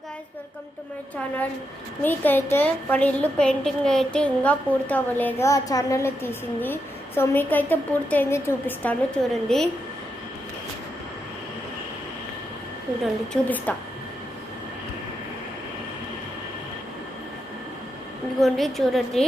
Guys welcome to my channel. మీకైతే మన ఇల్లు పెయింటింగ్ అయితే ఇంకా పూర్తి అవ్వలేదు, ఆ ఛానల్లో తీసింది. సో మీకైతే పూర్తయింది చూపిస్తాను, చూడండి చూపిస్తా. ఇదిగోండి చూడండి.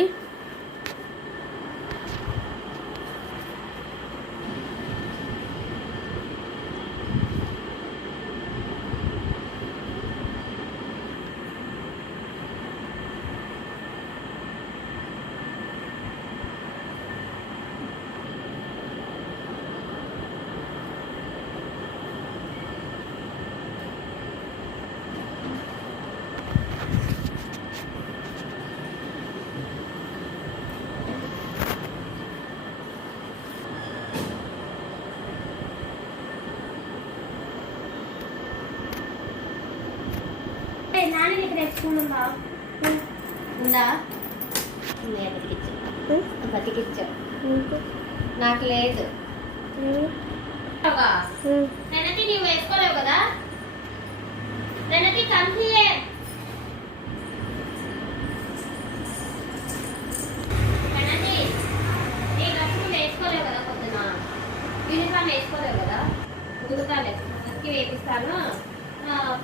ఉందా బతికిచ్చా నాకు లేదు. నెనటి నువ్వు వేసుకోలేవు కదా. నెనటి కంప్లీయే నెనటి నీ డ్రెస్ వేసుకోలేవు కదా, పొద్దున యూనిఫామ్ వేసుకోలేవు కదా. కుదురుతాలే ఉతికి వేపిస్తాను.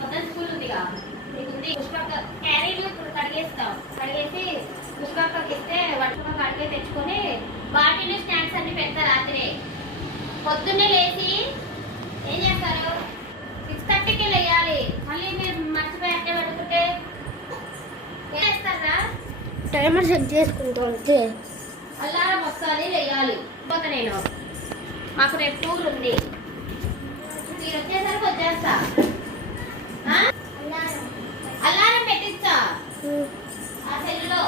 పొద్దున స్కూల్ ఉందిగా, పుష్పక్క క్యారీలు ఇప్పుడు కడిగేసి పుష్పక్కకి ఇస్తే వంటక కడిగే తెచ్చుకొని బాటిల్ స్నాక్స్ అన్ని పెడతారు. రాత్రి పొద్దున్నే లేచి ఏం చేస్తారు, 6:30కి లేయాలి. మళ్ళీ మీరు మర్చిపోయి అట్టే పడుకుంటే ఏం చేస్తారా, టైమర్ సెట్ చేసుకుంటా అంతే. అలారం వస్తుంది, లేయాలి. పోతా నేను, మాకు రేపు టూర్ ఉంది. మీరు వచ్చేసరికి వచ్చేస్తా. అలారం పెట్టించా ఆ సెల్లో,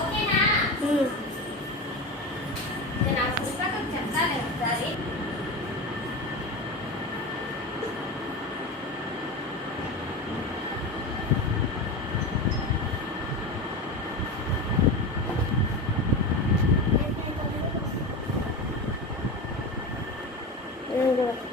ఓకేనా? నాకు పుస్తకం చెప్తాను ఒకసారి. Yeah.